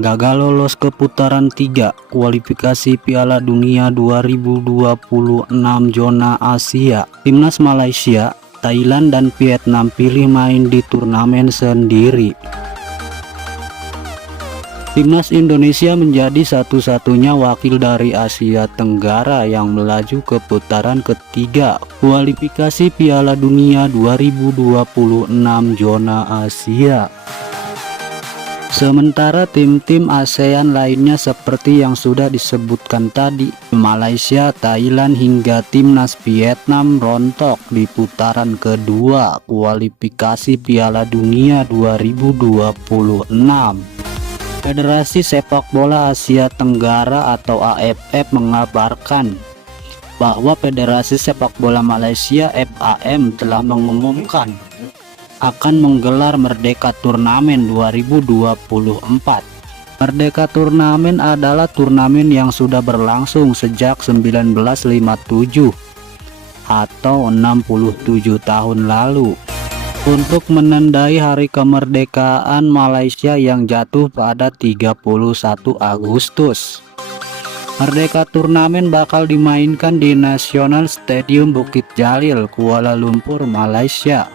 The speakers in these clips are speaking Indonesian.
gagal lolos ke putaran 3 kualifikasi Piala Dunia 2026 zona Asia. Timnas Malaysia, Thailand dan Vietnam pilih main di turnamen sendiri. Timnas Indonesia menjadi satu-satunya wakil dari Asia Tenggara yang melaju ke putaran ketiga kualifikasi Piala Dunia 2026 zona Asia. Sementara tim-tim ASEAN lainnya seperti yang sudah disebutkan tadi, Malaysia, Thailand hingga timnas Vietnam rontok di putaran kedua kualifikasi Piala Dunia 2026. Federasi Sepak Bola Asia Tenggara atau AFF mengabarkan bahwa Federasi Sepak Bola Malaysia FAM telah mengumumkan akan menggelar Merdeka Turnamen 2024. Merdeka Turnamen adalah turnamen yang sudah berlangsung sejak 1957 atau 67 tahun lalu, untuk menandai hari kemerdekaan Malaysia yang jatuh pada 31 Agustus. Merdeka Turnamen bakal dimainkan di National Stadium Bukit Jalil, Kuala Lumpur, Malaysia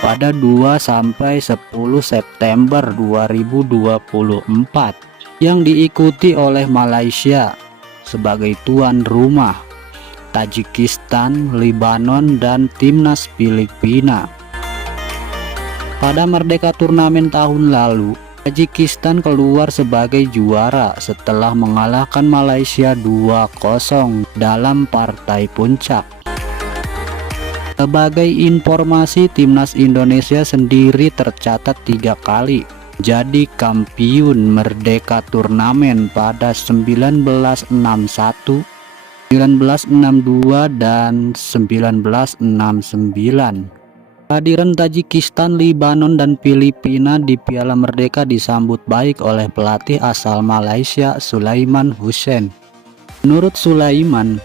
pada 2-10 September 2024 yang diikuti oleh Malaysia sebagai tuan rumah, Tajikistan, Lebanon, dan timnas Filipina. Pada Merdeka Turnamen tahun lalu, Tajikistan keluar sebagai juara setelah mengalahkan Malaysia 2-0 dalam partai puncak. Sebagai informasi, timnas Indonesia sendiri tercatat 3 kali jadi kampiun Merdeka Turnamen pada 1961, 1962, dan 1969. Kehadiran Tajikistan, Lebanon, dan Filipina di Piala Merdeka disambut baik oleh pelatih asal Malaysia, Sulaiman Hussein. Menurut Sulaiman,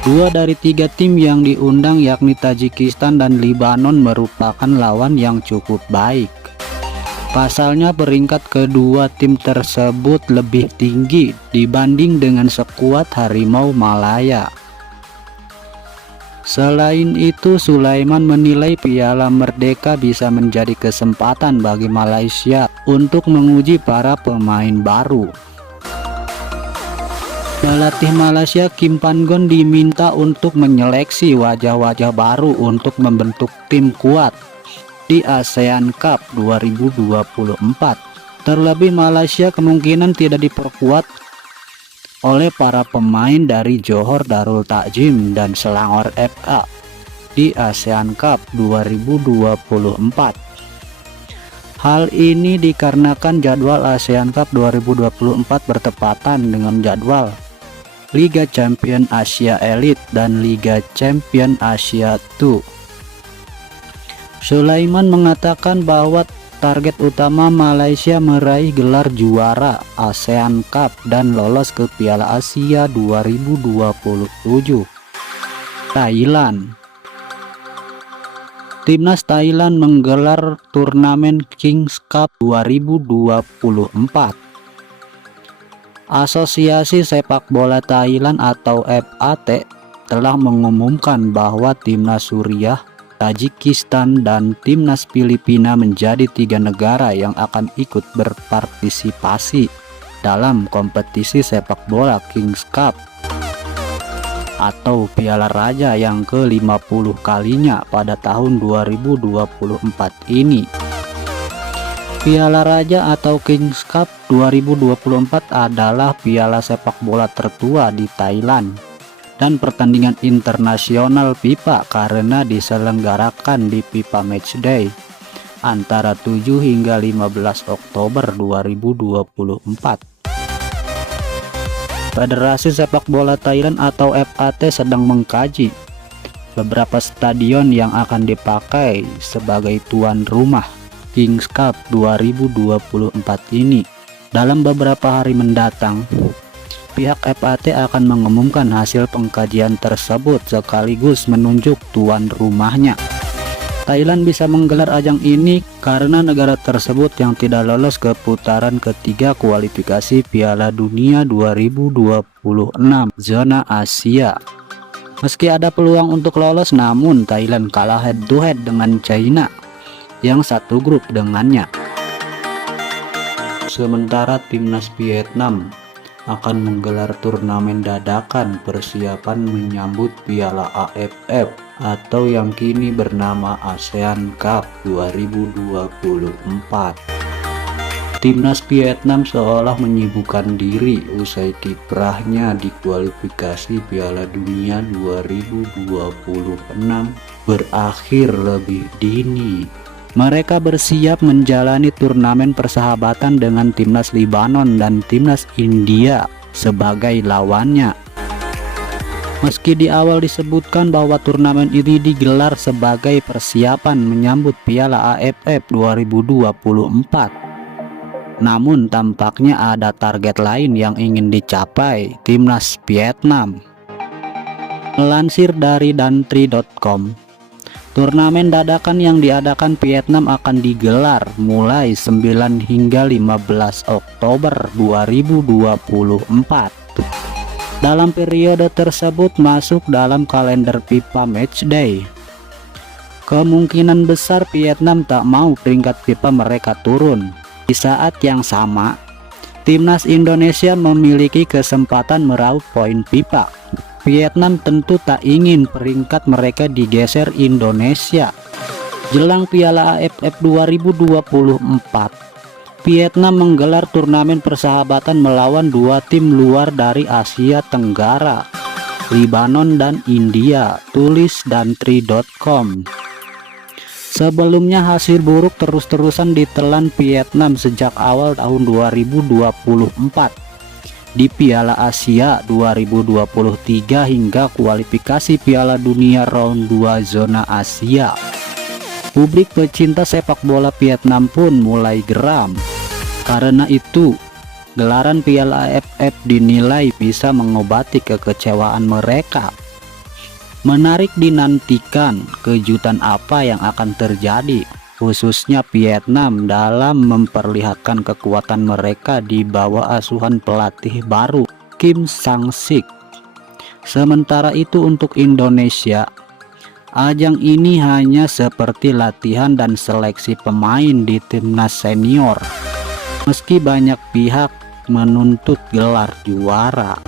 2 dari 3 tim yang diundang yakni Tajikistan dan Lebanon merupakan lawan yang cukup baik. Pasalnya peringkat kedua tim tersebut lebih tinggi dibanding dengan skuad Harimau Malaya. Selain itu, Sulaiman menilai Piala Merdeka bisa menjadi kesempatan bagi Malaysia untuk menguji para pemain baru. Pelatih Malaysia Kim Pan-gon diminta untuk menyeleksi wajah-wajah baru untuk membentuk tim kuat di ASEAN Cup 2024. Terlebih Malaysia kemungkinan tidak diperkuat oleh para pemain dari Johor Darul Takzim dan Selangor FA di ASEAN Cup 2024. Hal ini dikarenakan jadwal ASEAN Cup 2024 bertepatan dengan jadwal Liga Champion Asia Elite dan Liga Champion Asia 2. Sulaiman mengatakan bahwa target utama Malaysia meraih gelar juara ASEAN Cup dan lolos ke Piala Asia 2027. Thailand. Timnas Thailand menggelar turnamen Kings Cup 2024. Asosiasi Sepak Bola Thailand atau FAT telah mengumumkan bahwa timnas Suriah, Tajikistan, dan timnas Filipina menjadi 3 negara yang akan ikut berpartisipasi dalam kompetisi sepak bola Kings Cup atau Piala Raja yang ke-50 kalinya pada tahun 2024 ini. Piala Raja atau Kings Cup 2024 adalah piala sepak bola tertua di Thailand dan pertandingan internasional FIFA karena diselenggarakan di FIFA Matchday antara 7 hingga 15 Oktober 2024. Federasi Sepak Bola Thailand atau FAT sedang mengkaji beberapa stadion yang akan dipakai sebagai tuan rumah Kings Cup 2024 ini. Dalam beberapa hari mendatang, pihak FAT akan mengumumkan hasil pengkajian tersebut sekaligus menunjuk tuan rumahnya. Thailand bisa menggelar ajang ini karena negara tersebut yang tidak lolos ke putaran ketiga kualifikasi Piala Dunia 2026 zona Asia. Meski ada peluang untuk lolos, namun Thailand kalah head to head dengan China yang satu grup dengannya. Sementara timnas Vietnam akan menggelar turnamen dadakan persiapan menyambut Piala AFF atau yang kini bernama ASEAN Cup 2024. Timnas Vietnam seolah menyibukkan diri usai kiprahnya di kualifikasi Piala Dunia 2026 berakhir lebih dini. Mereka bersiap menjalani turnamen persahabatan dengan timnas Lebanon dan timnas India sebagai lawannya. Meski di awal disebutkan bahwa turnamen ini digelar sebagai persiapan menyambut Piala AFF 2024, namun tampaknya ada target lain yang ingin dicapai timnas Vietnam. Melansir dari dantri.com, turnamen dadakan yang diadakan Vietnam akan digelar mulai 9 hingga 15 Oktober 2024. Dalam periode tersebut masuk dalam kalender FIFA Matchday. Kemungkinan besar Vietnam tak mau peringkat FIFA mereka turun. Di saat yang sama, timnas Indonesia memiliki kesempatan meraup poin FIFA. Vietnam tentu tak ingin peringkat mereka digeser Indonesia. Jelang Piala AFF 2024, Vietnam menggelar turnamen persahabatan melawan dua tim luar dari Asia Tenggara, Lebanon dan India, tulis dantri.com. Sebelumnya hasil buruk terus-terusan ditelan Vietnam sejak awal tahun 2024 di Piala Asia 2023 hingga kualifikasi Piala Dunia Round 2 zona Asia. Publik pecinta sepak bola Vietnam pun mulai geram. Karena itu, gelaran Piala AFF dinilai bisa mengobati kekecewaan mereka. Menarik dinantikan kejutan apa yang akan terjadi, khususnya Vietnam dalam memperlihatkan kekuatan mereka di bawah asuhan pelatih baru Kim Sang-sik. Sementara itu untuk Indonesia, ajang ini hanya seperti latihan dan seleksi pemain di timnas senior, meski banyak pihak menuntut gelar juara.